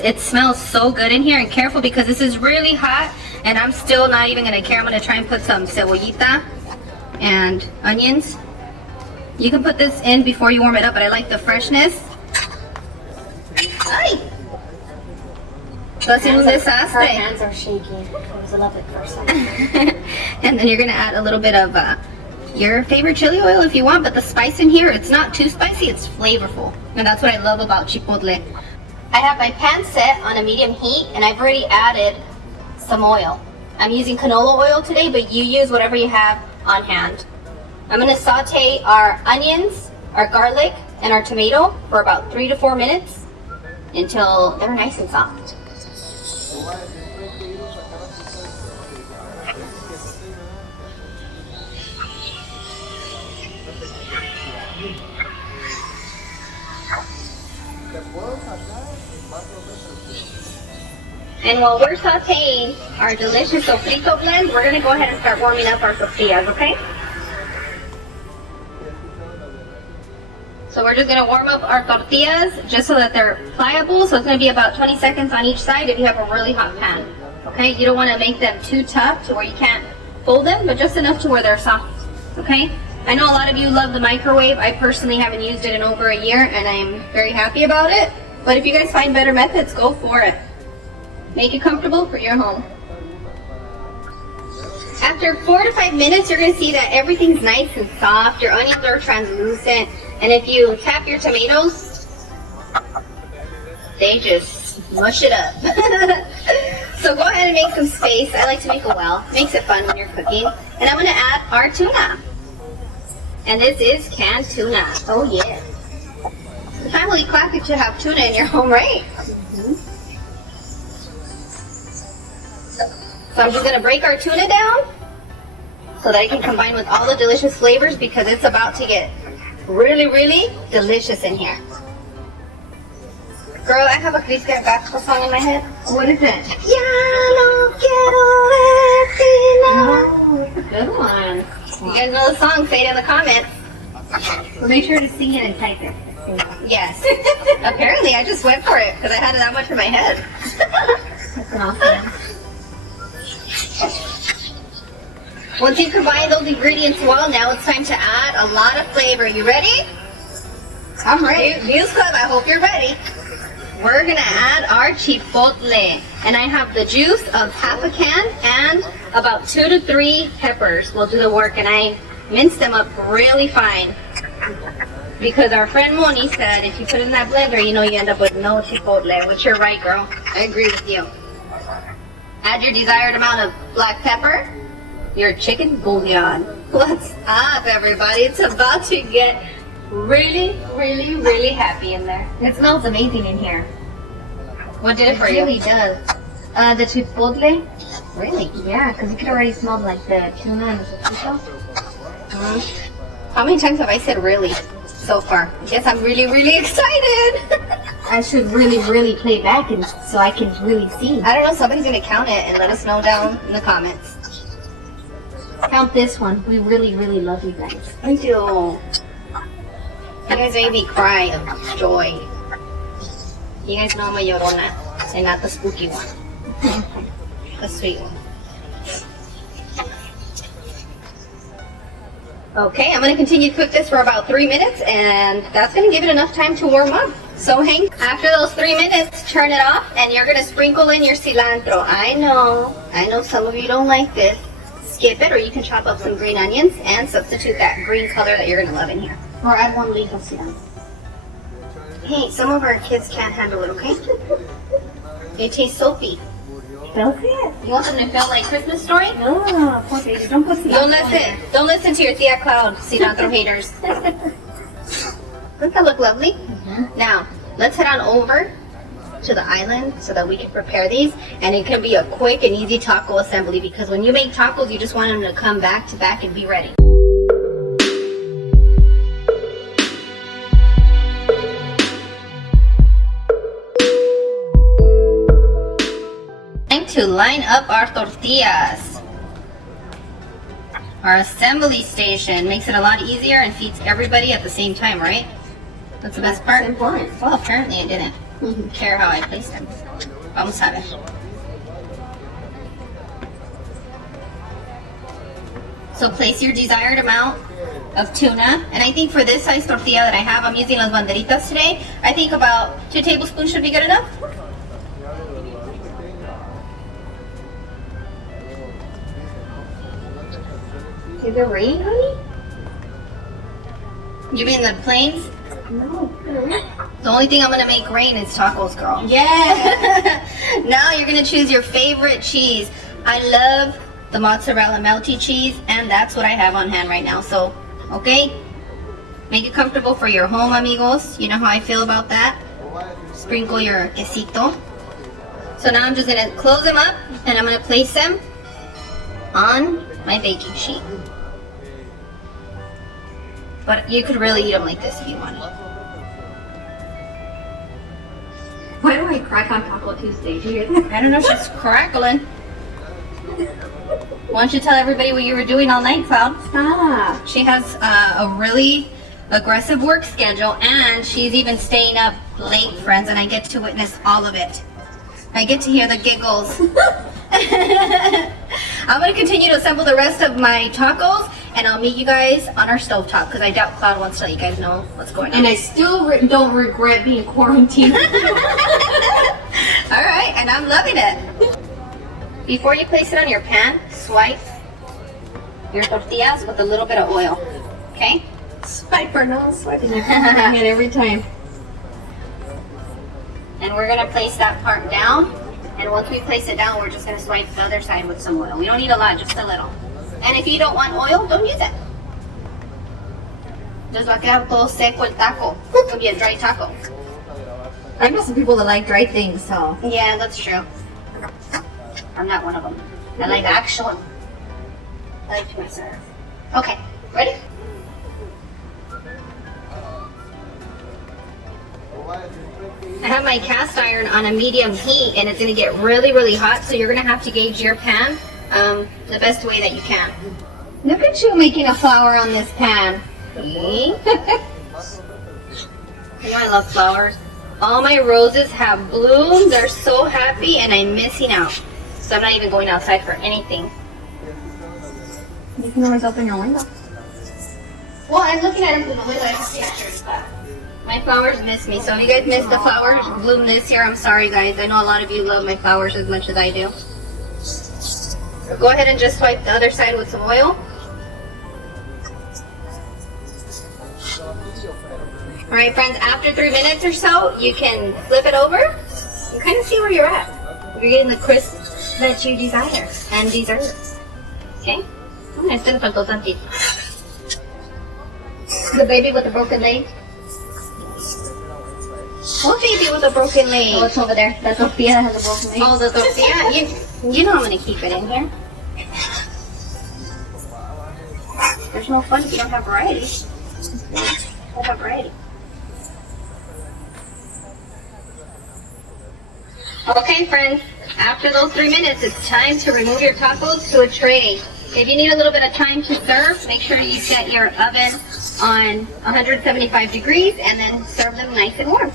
onions. It smells so good in here, and careful because this is really hot and I'm still not even gonna care. I'm gonna try and put some cebollita and onions. You can put this in before you warm it up, but I like the freshness. Ay. So así un desastre. Her hands are shaking. It was a little bit first time. And then you're gonna add a little bit of your favorite chili oil if you want, but the spice in here, it's not too spicy, it's flavorful. And that's what I love about Chipotle. I have my pan set on a medium heat, and I've already added some oil. I'm using canola oil today, but you use whatever you have on hand. I'm gonna saute our onions, our garlic, and our tomato for about 3 to 4 minutes until they're nice and soft. And while we're sauteing our delicious sofrito blend, we're gonna go ahead and start warming up our tortillas, okay? So we're just gonna warm up our tortillas just so that they're pliable. So it's gonna be about 20 seconds on each side if you have a really hot pan, okay? You don't wanna make them too tough to where you can't fold them, but just enough to where they're soft, okay? I know a lot of you love the microwave. I personally haven't used it in over a year, and I'm very happy about it. But if you guys find better methods, go for it. Make it comfortable for your home. After 4 to 5 minutes, you're gonna see that everything's nice and soft. Your onions are translucent. And if you tap your tomatoes, they just mush it up. So go ahead and make some space. I like to make a well. Makes it fun when you're cooking. And I'm gonna add our tuna. And this is canned tuna. Oh yeah. The family classic to have tuna in your home, right? So I'm just gonna break our tuna down so that it can combine with all the delicious flavors, because it's about to get really, really delicious in here. Girl, I have a Cristian Castro song in my head. What is it? Ya no quiero verte. Oh, it's a good one. You guys know the song, say it in the comments. Well, make sure to sing it and type it. Yes. Apparently, I just went for it because I had it that much in my head. That's an awesome. Once you combine those ingredients well, now it's time to add a lot of flavor. You ready? I'm ready. Views Club, I hope you're ready. We're gonna add our chipotle. And I have the juice of half a can and about 2 to 3 peppers will do the work. And I minced them up really fine. Because our friend Moni said if you put it in that blender, you know you end up with no chipotle, which you're right, girl. I agree with you. Add your desired amount of black pepper, your chicken bouillon. What's up, everybody? It's about to get really, really, really happy in there. It smells amazing in here. What did it for you? It really does. The chipotle. Really? Yeah, because you could already smell like the tuna and the sofrito. How many times have I said really so far? Yes, I'm really, really excited. I should really, really play back and so I can really see. I don't know, somebody's gonna count it and let us know down in the comments. Count this one. We really, really love you guys. I do. You guys made me cry of joy. You guys know I'm a llorona and not the spooky one. The sweet one. Okay, I'm going to continue to cook this for about 3 minutes, and that's going to give it enough time to warm up. So after those 3 minutes, turn it off, and you're going to sprinkle in your cilantro. I know some of you don't like this. Skip it, or you can chop up some green onions and substitute that green color that you're going to love in here. Or add 1 leaf of cilantro. Hey, some of our kids can't handle it, okay? It tastes soapy. Filthy it? You want them to feel like Christmas Story? No, poor baby. Don't put cilantro. Don't listen to your Tia Cloud cilantro haters. Doesn't that look lovely? Mm-hmm. Now, let's head on over to the island so that we can prepare these, and it can be a quick and easy taco assembly, because when you make tacos, you just want them to come back to back and be ready. Time to line up our tortillas. Our assembly station makes it a lot easier and feeds everybody at the same time, right? That's the best part. It's important. Well, apparently it didn't. care how I place them. Vamos a ver. So place your desired amount of tuna. And I think for this size tortilla that I have, I'm using las banderitas today. I think about 2 tablespoons should be good enough. Is it rain, honey? You mean the plains? No, it's gonna rain. The only thing I'm gonna make rain is tacos, girl. Yeah. Now you're gonna choose your favorite cheese. I love the mozzarella melty cheese, and that's what I have on hand right now. So, okay, make it comfortable for your home, amigos. You know how I feel about that. Sprinkle your quesito. So now I'm just gonna close them up, and I'm gonna place them on my baking sheet. But you could really eat them like this if you wanted. Why do I crack on Taco Tuesday? Do you hear that? I don't know, she's crackling. Why don't you tell everybody what you were doing all night, Cloud? Stop. She has a really aggressive work schedule, and she's even staying up late, friends, and I get to witness all of it. I get to hear the giggles. I'm going to continue to assemble the rest of my tacos, and I'll meet you guys on our stovetop, because I doubt Cloud wants to let you guys know what's going on. And I still don't regret being quarantined. All right, and I'm loving it. Before you place it on your pan, swipe your tortillas with a little bit of oil, okay? Swipe or no swipe. And every time. And we're gonna place that part down. And once we place it down, we're just gonna swipe the other side with some oil. We don't need a lot, just a little. And if you don't want oil, don't use it. Just va a quedar todo seco el taco. It's gonna be a dry taco. I know some people that like dry things, so. Yeah, that's true. I'm not one of them. I like action. I like to serve. Okay, ready? I have my cast iron on a medium heat, and it's going to get really, really hot, so you're going to have to gauge your pan the best way that you can. Look at you making a flower on this pan. See? You know I love flowers. All my roses have bloomed. They're so happy, and I'm missing out. So I'm not even going outside for anything. You can always open your window. Well, I'm looking at them from the window. I have pictures, but my flowers miss me. So if you guys missed the flowers bloom this year, I'm sorry, guys. I know a lot of you love my flowers as much as I do. So go ahead and just swipe the other side with some oil. All right, friends, after 3 minutes or so, you can flip it over and kind of see where you're at. You're getting the crisp that you desire and deserve. Okay? Este le faltó tantito. The baby with the broken leg. What baby with a broken leg? Oh, it's over there. The tortilla has a broken leg. Oh, the tortilla. You know I'm gonna keep it in here. There's no fun if you don't have variety. Don't have variety. Okay, friends. After those 3 minutes, it's time to remove your tacos to a tray. If you need a little bit of time to serve, make sure you set your oven on 175 degrees and then serve them nice and warm.